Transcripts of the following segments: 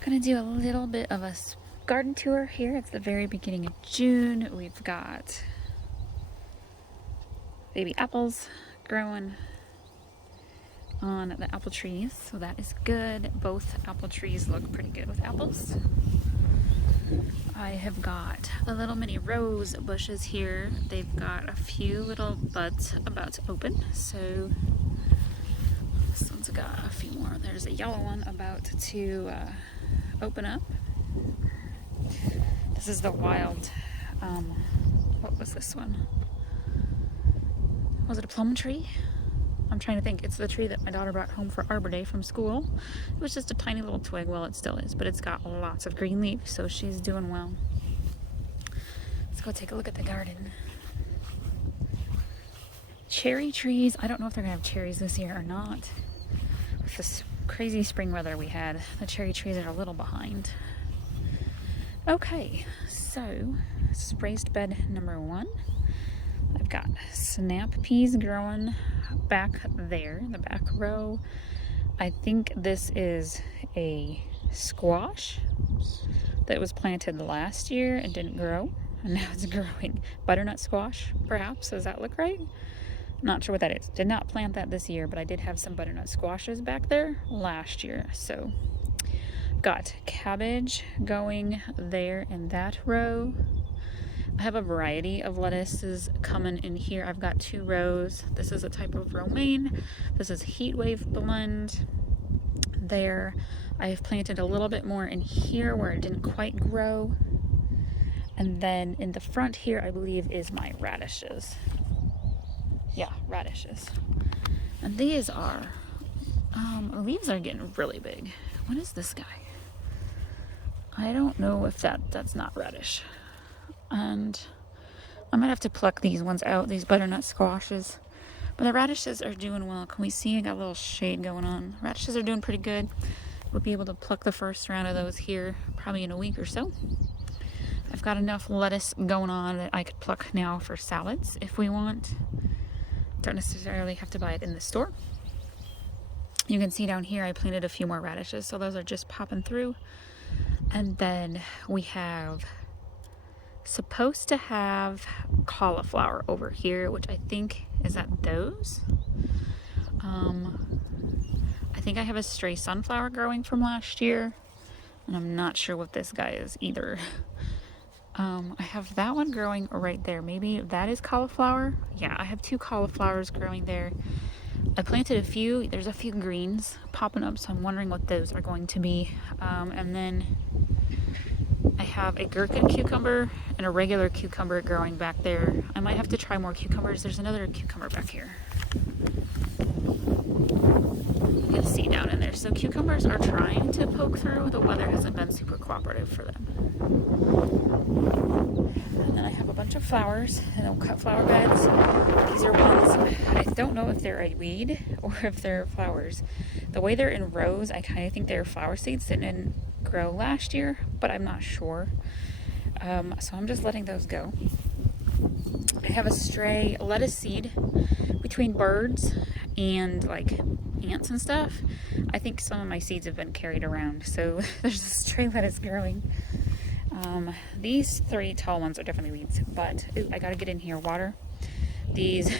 Gonna do a little bit of a garden tour here. It's the very beginning of June. We've got baby apples growing on the apple trees, so that is good. Both apple trees look pretty good with apples. I have got a little mini rose bushes here. They've got a few little buds about to open, so this one's got a few more. There's a yellow one about to open up. This is the wild, what was this one? Was it a plum tree? I'm trying to think. It's the tree that my daughter brought home for Arbor Day from school. It was just a tiny little twig. Well, it still is, but it's got lots of green leaves, so she's doing well. Let's go take a look at the garden. Cherry trees. I don't know if they're gonna have cherries this year or not. With this crazy spring weather we had, the cherry trees are a little behind. Okay, so this is raised bed number 1. I've got snap peas growing back there, the back row. I think this is a squash that was planted last year and didn't grow, and now it's growing. Butternut squash, perhaps. Does that look right? Not sure what that is. Did not plant that this year, but I did have some butternut squashes back there last year. So got cabbage going there in that row. I have a variety of lettuces coming in here. I've got 2 rows. This is a type of romaine. This is heat wave blend. There, I've planted a little bit more in here where it didn't quite grow. And then in the front here, I believe, is my radishes. Yeah, radishes. And these are, leaves are getting really big. What is this guy? I don't know if that's not radish. And I might have to pluck these ones out, these butternut squashes. But the radishes are doing well. Can we see? I got a little shade going on. Radishes are doing pretty good. We'll be able to pluck the first round of those here probably in a week or so. I've got enough lettuce going on that I could pluck now for salads if we want. Don't necessarily have to buy it in the store. You can see down here I planted a few more radishes, so those are just popping through. And then we have supposed to have cauliflower over here, which I think is that those. I think I have a stray sunflower growing from last year, and I'm not sure what this guy is either. I have that one growing right there. Maybe that is cauliflower. Yeah, I have 2 cauliflowers growing there. I planted a few. There's a few greens popping up, so I'm wondering what those are going to be. And then I have a gherkin cucumber and a regular cucumber growing back there. I might have to try more cucumbers. There's another cucumber back here. You can see down in there. So cucumbers are trying to poke through. The weather hasn't been super cooperative for them. And then I have a bunch of flowers and cut flower beds. These are ones, I don't know if they're a weed or if they're flowers. The way they're in rows, I kind of think they're flower seeds that didn't grow last year, but I'm not sure. So I'm just letting those go. I have a stray lettuce seed between birds and like ants and stuff. I think some of my seeds have been carried around, so there's a stray lettuce growing. These 3 tall ones are definitely weeds, but I gotta get in here water. These,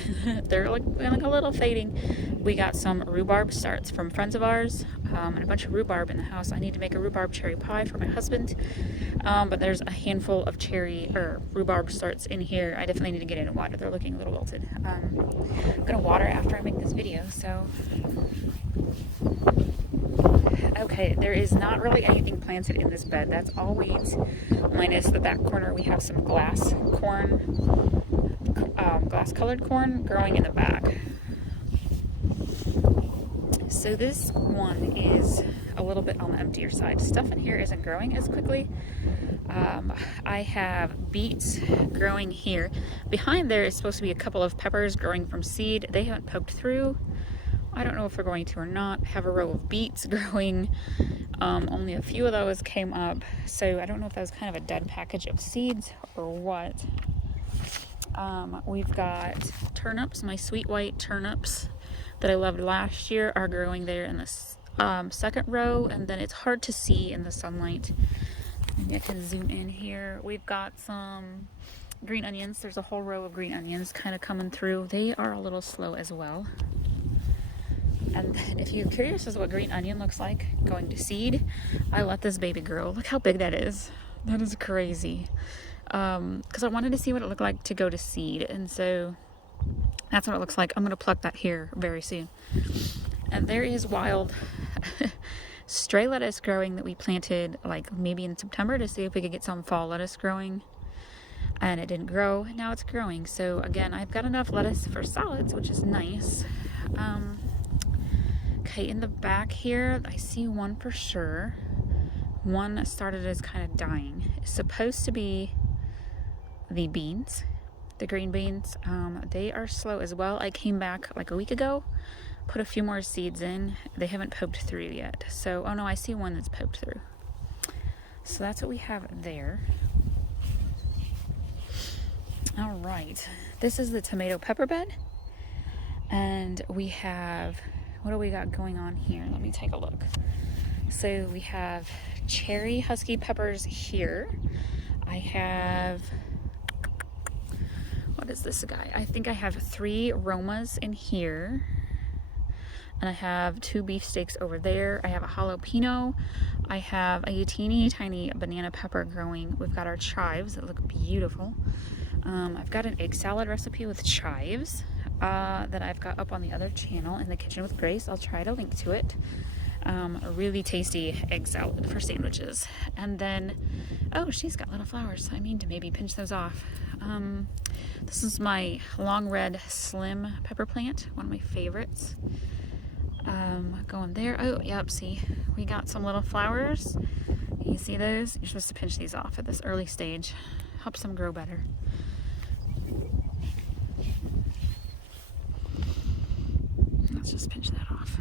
they're like a little fading. We got some rhubarb starts from friends of ours, and a bunch of rhubarb in the house. I need to make a rhubarb cherry pie for my husband, but there's a handful of rhubarb starts in here. I definitely need to get in and water. They're looking a little wilted. I'm gonna water after I make this video, so. Okay, there is not really anything planted in this bed. That's all weeds, minus the back corner. We have some glass colored corn growing in the back. So this one is a little bit on the emptier side. Stuff in here isn't growing as quickly. I have beets growing here. Behind there is supposed to be a couple of peppers growing from seed. They haven't poked through. I don't know if they're going to or not. I have a row of beets growing. Only a few of those came up, so I don't know if that was kind of a dead package of seeds or what. We've got turnips. My sweet white turnips that I loved last year are growing there in this second row, and then it's hard to see in the sunlight. Maybe I can zoom in here. We've got some green onions. There's a whole row of green onions kind of coming through. They are a little slow as well. And then if you're curious as to what green onion looks like going to seed, I let this baby grow. Look how big that is. That is crazy. Because I wanted to see what it looked like to go to seed, and so that's what it looks like. I'm going to pluck that here very soon. And there is wild stray lettuce growing that we planted like maybe in September to see if we could get some fall lettuce growing, and it didn't grow. Now it's growing. So again, I've got enough lettuce for salads, which is nice. Okay, in the back here I see one for sure. One started as kind of dying. It's supposed to be the beans, the green beans. They are slow as well. I came back like a week ago, put a few more seeds in. They haven't poked through yet. So, oh no, I see one that's poked through. So that's what we have there. All right, this is the tomato pepper bed. And we have, what do we got going on here? Let me take a look. So we have cherry husky peppers here. I have, what is this guy? I think I have 3 Romas in here. And I have 2 beefsteaks over there. I have a jalapeno. I have a teeny tiny banana pepper growing. We've got our chives that look beautiful. I've got an egg salad recipe with chives that I've got up on the other channel, In the Kitchen with Grace. I'll try to link to it. A really tasty egg salad for sandwiches. And then, oh, she's got little flowers. I mean to maybe pinch those off. This is my long red slim pepper plant, one of my favorites. Going there. Oh, yep, see, we got some little flowers. You see those? You're supposed to pinch these off at this early stage. Helps them grow better. Let's just pinch that off.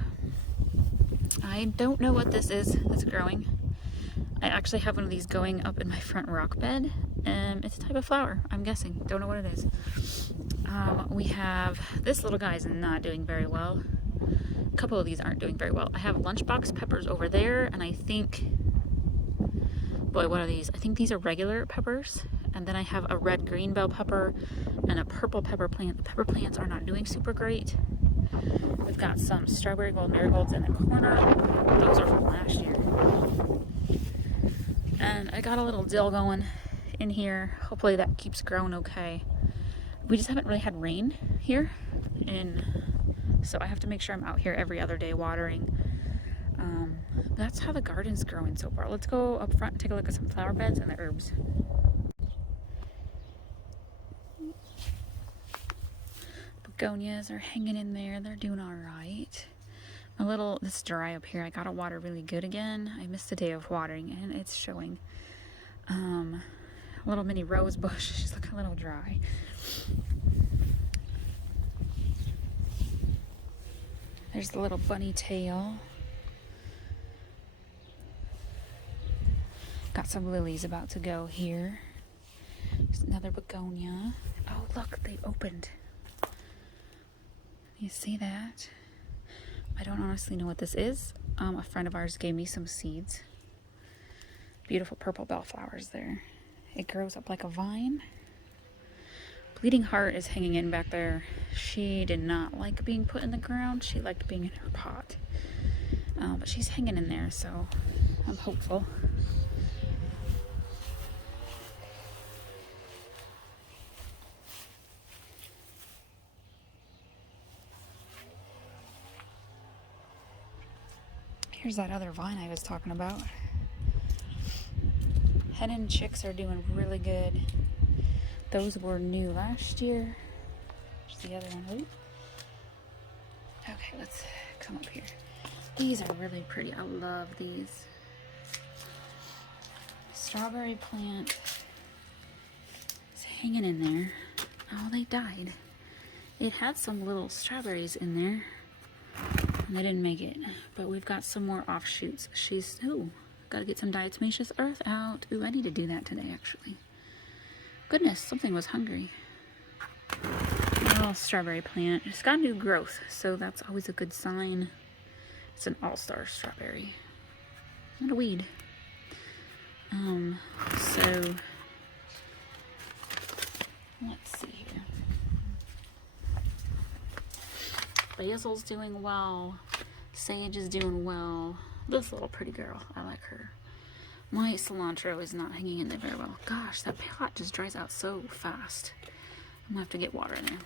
I don't know what this is that's growing. I actually have one of these going up in my front rock bed. It's a type of flower, I'm guessing. Don't know what it is. We have, this little guy is not doing very well. A couple of these aren't doing very well. I have lunchbox peppers over there, and I think, boy, what are these? I think these are regular peppers. And then I have a red green bell pepper and a purple pepper plant. The pepper plants are not doing super great. We've got some strawberry gold marigolds in the corner. Those are from last year. And I got a little dill going in here. Hopefully that keeps growing okay. We just haven't really had rain here, so I have to make sure I'm out here every other day watering. That's how the garden's growing so far. Let's go up front and take a look at some flower beds and the herbs. Begonias are hanging in there. They're doing all right. This dry up here. I gotta water really good again. I missed a day of watering and it's showing. A little mini rose bush. She's looking a little dry. There's the little bunny tail. Got some lilies about to go here. There's another begonia. Oh, look, they opened. You see that? I don't honestly know what this is. A friend of ours gave me some seeds. Beautiful purple bellflowers there. It grows up like a vine. Bleeding Heart is hanging in back there. She did not like being put in the ground. She liked being in her pot. But she's hanging in there, so I'm hopeful. Here's that other vine I was talking about. Hen and chicks are doing really good. Those were new last year. There's the other one. Okay, let's come up here. These are really pretty. I love these. Strawberry plant is hanging in there. Oh, they died. It had some little strawberries in there. And I didn't make it, but we've got some more offshoots. Gotta get some diatomaceous earth out. Ooh, I need to do that today, actually. Goodness, something was hungry. A little strawberry plant. It's got new growth, so that's always a good sign. It's an all-star strawberry. Not a weed. So let's see here. Basil's doing well. Sage is doing well. This little pretty girl, I like her. My cilantro is not hanging in there very well. Gosh, that pot just dries out so fast. I'm gonna have to get water in there.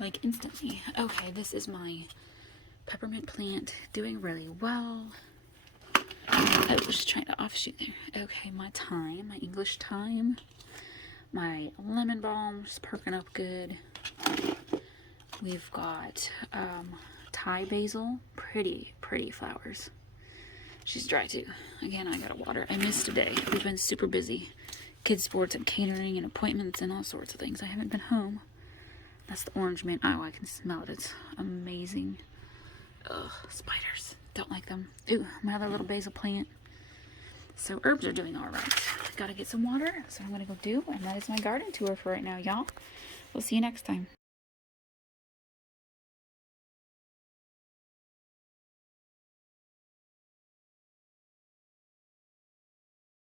Like instantly. Okay, this is my peppermint plant doing really well. I was just trying to offshoot there. Okay, my thyme, my English thyme. My lemon balm just perking up good. We've got Thai basil. Pretty flowers. She's dry too. Again, I gotta water. I missed a day. We've been super busy. Kids sports and catering and appointments and all sorts of things. I haven't been home. That's the orange mint. Oh, I can smell it. It's amazing. Ugh, spiders. Don't like them. Ooh, my other little basil plant. So herbs are doing all right. Gotta get some water. So I'm gonna go do. And that is my garden tour for right now, y'all. We'll see you next time.